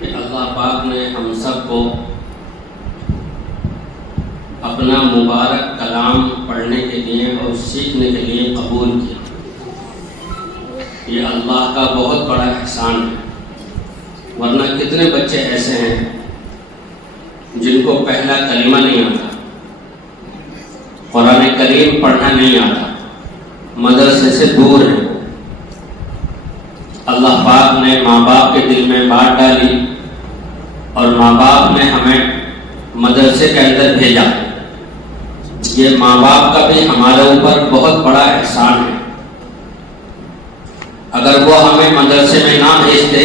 کہ اللہ پاک نے ہم سب کو اپنا مبارک کلام پڑھنے کے لیے اور سیکھنے کے لیے قبول کیا۔ یہ اللہ کا بہت بڑا احسان ہے، ورنہ کتنے بچے ایسے ہیں جن کو پہلا کلمہ نہیں آتا، قرآن کریم پڑھنا نہیں آتا، مدرسے سے دور ہیں۔ اللہ پاک نے ماں باپ کے دل میں بات ڈالی اور ماں باپ نے ہمیں مدرسے کے اندر بھیجا۔ یہ ماں باپ کا بھی ہمارے اوپر بہت بڑا احسان ہے۔ اگر وہ ہمیں مدرسے میں نہ بھیجتے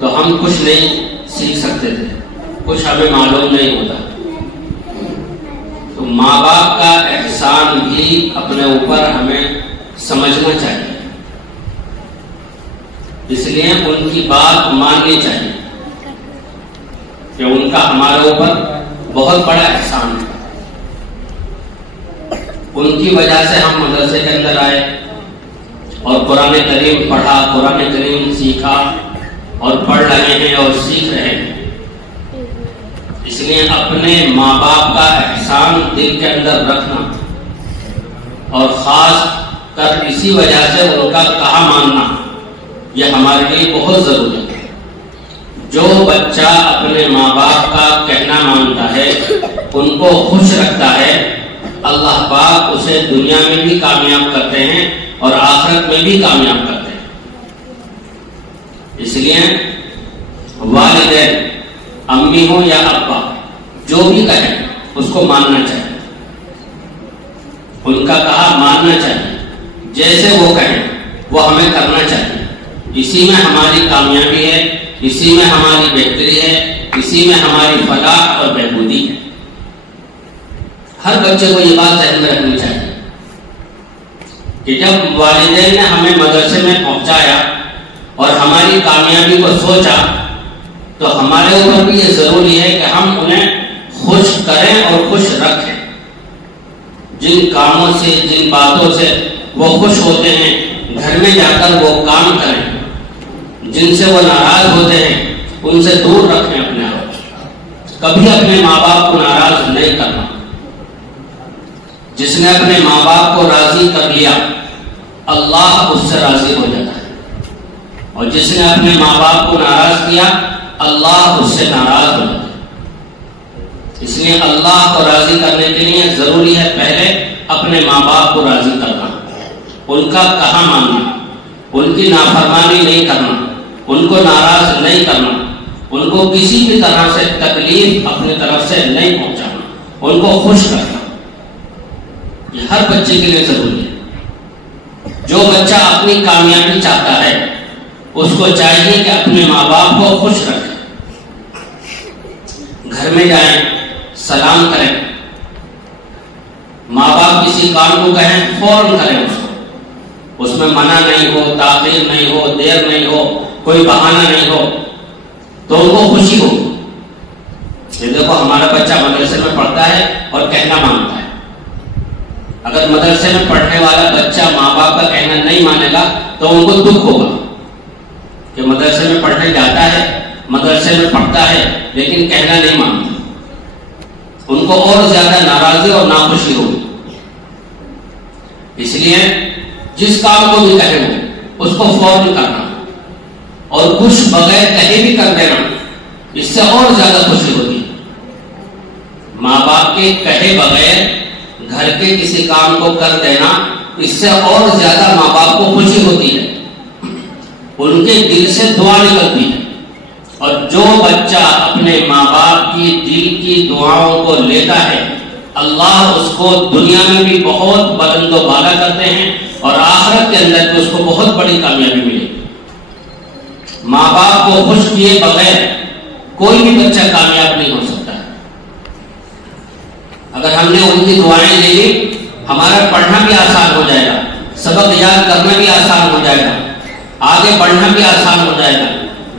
تو ہم کچھ نہیں سیکھ سکتے تھے، کچھ ہمیں معلوم نہیں ہوتا۔ تو ماں باپ کا احسان بھی اپنے اوپر ہمیں سمجھنا چاہیے، اس لیے ان کی بات ماننی چاہیے کہ ان کا ہمارے اوپر بہت بڑا احسان ہے۔ ان کی وجہ سے ہم مدرسے کے اندر آئے اور قرآن کریم پڑھا، قرآن کریم سیکھا اور پڑھ رہے ہیں اور سیکھ رہے ہیں۔ اس لیے اپنے ماں باپ کا احسان دل کے اندر رکھنا اور خاص کر اسی وجہ سے ان کا کہا ماننا، یہ ہمارے لیے بہت ضروری ہے۔ جو بچہ اپنے ماں باپ کا کہنا مانتا ہے، ان کو خوش رکھتا ہے، اللہ پاک اسے دنیا میں بھی کامیاب کرتے ہیں اور آخرت میں بھی کامیاب کرتے ہیں۔ اس لیے والدین، امی ہو یا ابا، جو بھی کہیں اس کو ماننا چاہیے، ان کا کہا ماننا چاہیے، جیسے وہ کہیں وہ ہمیں کرنا چاہیے۔ اسی میں ہماری کامیابی ہے، اسی میں ہماری بہتری ہے، اسی میں ہماری فلاح اور بہبودی ہے۔ ہر بچے کو یہ بات ذہن میں رکھنی چاہیے کہ جب والدین نے ہمیں مدرسے میں پہنچایا اور ہماری کامیابی کو سوچا تو ہمارے اوپر بھی یہ ضروری ہے کہ ہم انہیں خوش کریں اور خوش رکھیں۔ جن کاموں سے، جن باتوں سے وہ خوش ہوتے ہیں، گھر میں جا کر وہ کام کریں۔ جن سے وہ ناراض ہوتے ہیں ان سے دور رکھیں اپنے آپ۔ کبھی اپنے ماں باپ کو ناراض نہیں کرنا۔ جس نے اپنے ماں باپ کو راضی کر لیا، اللہ اس سے راضی ہو جاتا ہے، اور جس نے اپنے ماں باپ کو ناراض کیا، اللہ اس سے ناراض ہو جاتا ہے۔ اس لیے اللہ کو راضی کرنے کے لیے ضروری ہے پہلے اپنے ماں باپ کو راضی کرنا، ان کا کہا ماننا، ان کی نافرمانی نہیں کرنا، ان کو ناراض نہیں کرنا، ان کو کسی بھی طرح سے تکلیف اپنی طرف سے نہیں پہنچانا، ان کو خوش کرنا۔ یہ ہر بچے کے لیے ضروری ہے۔ جو بچہ اپنی کامیابی چاہتا ہے اس کو چاہیے کہ اپنے ماں باپ کو خوش رکھے۔ گھر میں جائیں، سلام کریں، ماں باپ کسی کام کو کہیں فوراً کریں، اس میں منع نہیں ہو، تاخیر نہیں ہو، دیر نہیں ہو، کوئی بہانہ نہیں ہو، تو ان کو خوشی ہو۔ یہ دیکھو ہمارا بچہ مدرسے میں پڑھتا ہے اور کہنا مانتا ہے۔ اگر مدرسے میں پڑھنے والا بچہ ماں باپ کا کہنا نہیں مانے گا تو ان کو دکھ ہوگا کہ مدرسے میں پڑھنے جاتا ہے، مدرسے میں پڑھتا ہے لیکن کہنا نہیں مانتا، ان کو اور زیادہ ناراضی اور ناخوشی ہوگی۔ اس لیے جس کام کو بھی کہیں گے اس کو فوراً کرنا اور کچھ بغیر کہے بھی کر دینا، اس سے اور زیادہ خوشی ہوتی ہے۔ ماں باپ کے کہے بغیر گھر کے کسی کام کو کر دینا، اس سے اور زیادہ ماں باپ کو خوشی ہوتی ہے، ان کے دل سے دعا نکلتی ہے۔ اور جو بچہ اپنے ماں باپ کی دل کی دعاؤں کو لیتا ہے، اللہ اس کو دنیا میں بھی بہت بلند و بالا کرتے ہیں اور آخرت کے اندر بھی اس کو بہت بڑی کامیابی ملے گی۔ ماں باپ کو خوش کیے بغیر کوئی بھی بچہ کامیاب نہیں ہو سکتا ہے۔ اگر ہم نے ان کی دعائیں لے لی، ہمارا پڑھنا بھی آسان ہو جائے گا، سبق یاد کرنا بھی آسان ہو جائے گا، آگے بڑھنا بھی آسان ہو جائے گا،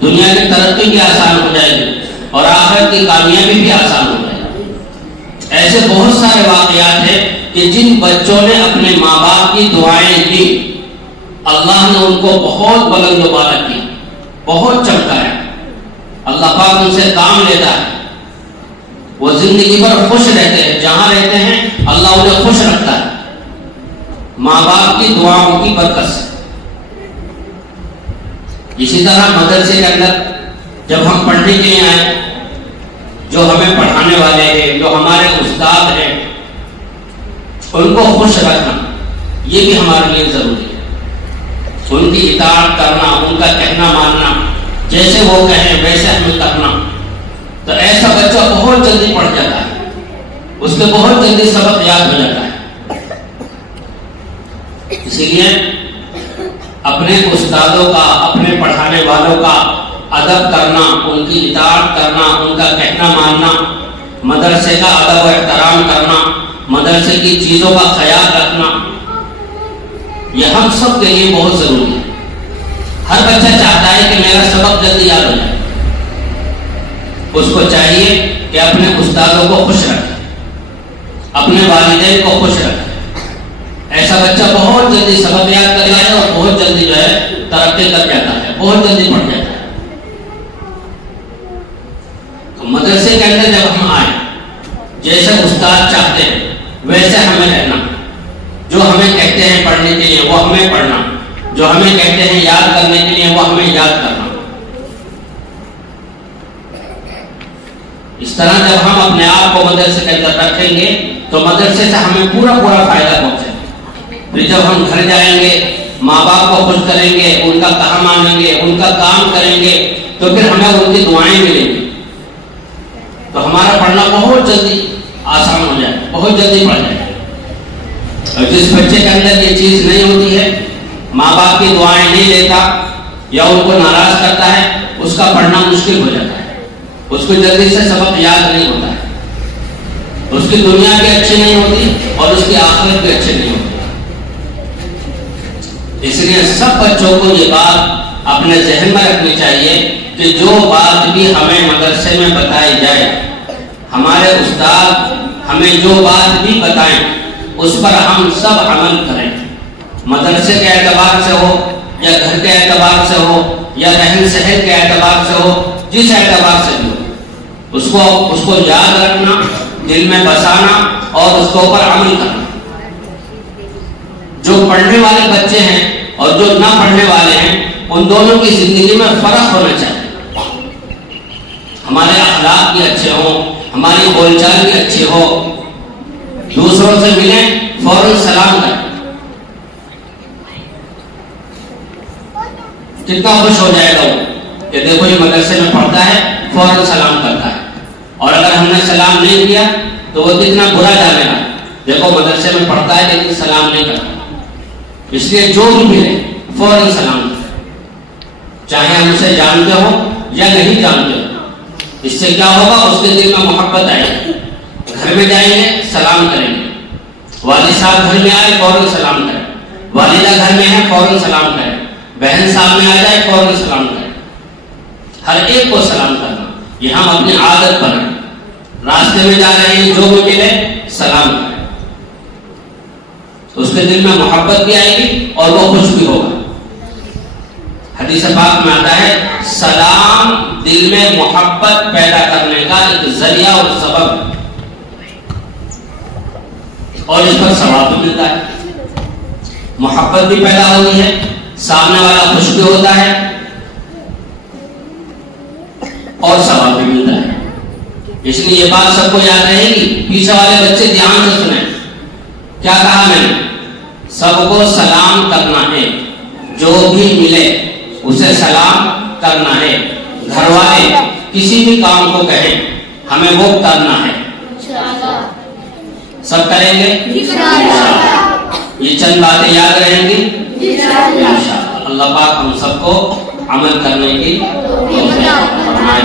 دنیا کی ترقی بھی آسان ہو جائے گی اور آخرت کی کامیابی بھی آسان ہو جائے گی۔ ایسے بہت سارے واقعات ہیں کہ جن بچوں نے اپنے ماں باپ کی دعائیں لی، اللہ نے ان کو بہت بلند و بالا کی، بہت چمکایا۔ کام لیتا ہے وہ زندگی بھر خوش رہتے ہیں، جہاں رہتے ہیں اللہ انہیں خوش رکھتا ہے، ماں باپ کی دعاؤں کی برکت سے۔ اسی طرح مدرسے کے اندر جب ہم پڑھنے کے لیے آئے، جو ہمیں پڑھانے والے ہیں، جو ہمارے استاد ہیں، ان کو خوش رکھنا یہ بھی ہمارے لیے ضروری ہے۔ ان کی اطاعت کرنا، ان کا کہنا ماننا، جیسے وہ کہیں ویسے ہمیں کرنا، تو ایسا بچہ بہت جلدی پڑھ جاتا ہے، اس کے بہت جلدی سبق یاد ہو جاتا ہے۔ اسی لیے اپنے استادوں کا، اپنے پڑھانے والوں کا ادب کرنا، ان کی اطاعت کرنا، ان کا کہنا ماننا، مدرسے کا ادب و احترام کرنا، مدرسے کی چیزوں کا خیال رکھنا، یہ ہم سب کے لیے بہت ضروری ہے۔ ہر بچہ چاہتا ہے کہ میرا سبق جلدی یاد ہو جائے، اس کو چاہیے کہ اپنے استادوں کو خوش رکھے، اپنے والدین کو خوش رکھے۔ ایسا بچہ بہت جلدی سبق یاد کر جاتا ہے اور بہت جلدی جو ہے ترقی کر جاتا ہے، بہت جلدی پڑھ جاتا ہے۔ تو مدرسے کے اندر جب ہم آئے، جیسے استاد چاہتے ہیں ویسے ہمیں رہنا، جو ہمیں کہتے ہیں پڑھنے کے لیے وہ ہمیں پڑھنا، جو ہمیں کہتے ہیں یاد کرنے کے لیے وہ ہمیں یاد کرنا۔ اس طرح جب ہم اپنے آپ کو مدرسے کے اندر رکھیں گے تو مدرسے سے ہمیں پورا فائدہ پہنچے گا۔ پھر جب ہم گھر جائیں گے، ماں باپ کو خوش کریں گے، ان کا کہا مانیں گے، ان کا کام کریں گے، تو پھر ہمیں ان کی دعائیں ملیں گی، تو ہمارا پڑھنا بہت جلدی آسان ہو جائے، بہت جلدی پڑھ جائے۔ اور جس بچے کے اندر یہ چیز نہیں ہوتی ہے، ماں باپ کی دعائیں نہیں لیتا یا ان کو ناراض کرتا ہے، اس کا پڑھنا مشکل ہو جاتا ہے، اس کو جلدی سے سبق یاد نہیں ہوتا ہے، اس کی دنیا بھی اچھی نہیں ہوتی اور اس کی آخرت بھی اچھی نہیں ہوتی۔ اس لیے سب بچوں کو یہ بات اپنے ذہن میں رکھنی چاہیے کہ جو بات بھی ہمیں مدرسے میں بتائی جائے، ہمارے استاد ہمیں جو بات بھی بتائیں اس پر ہم سب عمل کریں، مدرسے کے اعتبار سے ہو یا گھر کے اعتبار سے ہو یا رہن سہن کے اعتبار سے ہو، جس اعتبار سے بھی ہو، اس کو یاد رکھنا، دل میں بسانا اور اس کے اوپر عمل کرنا۔ جو پڑھنے والے بچے ہیں اور جو نہ پڑھنے والے ہیں، ان دونوں کی زندگی میں فرق ہونا چاہیے۔ ہمارے اخلاق بھی اچھے ہوں، ہماری بول چال بھی اچھی ہو، دوسروں سے ملیں فوراً سلام کریں، کتنا خوش ہو جائے گا وہ کہ دیکھو یہ مدرسے میں پڑھتا ہے، فوراً سلام کرتا ہے۔ اور اگر ہم نے سلام نہیں کیا تو وہ کتنا برا جانے گا، دیکھو مدرسے میں پڑھتا ہے لیکن سلام نہیں کرتا۔ اس لیے جو بھی ملے فوراً سلام کریں، چاہے ہم اسے جانتے ہو یا نہیں جانتے ہو۔ اس سے کیا ہوگا، اس کے دل میں محبت آئے گی۔ گھر میں جائیں گے سلام کریں گے، والد صاحب گھر میں آئے فوراً سلام کریں، والدہ گھر میں ہے فوراً سلام کریں، بہن سامنے آ جائے فوراً سلام کریں، ہر ایک کو سلام کرنا، یہ ہم اپنی عادت بنائیں۔ راستے میں جا رہے ہیں جو بھی ملے سلام کریں، تو اس کے دل میں محبت بھی آئے گی اور وہ خوش بھی ہوگا۔ حدیث پاک میں آتا ہے سلام دل میں محبت پیدا کرنے کا ایک ذریعہ اور سبب ہے، اور اس پر ثواب بھی ملتا ہے، محبت بھی پیدا ہوتی ہے، سامنے والا خوش بھی ہوتا ہے اور ثواب بھی ملتا ہے۔ اس لیے یہ بات سب کو یاد رہے گی، پیچھے والے بچے دھیان سے سنیں، کیا کہا میں نے؟ سب کو سلام کرنا ہے، جو بھی ملے اسے سلام کرنا ہے۔ گھر والے کسی بھی کام کو کہیں ہمیں وہ کرنا ہے، سب کریں گے یہ چند باتیں یاد رہیں گی انشاءاللہ۔ اللہ پاک ہم سب کو عمل کرنے کی توفیق فرمائے۔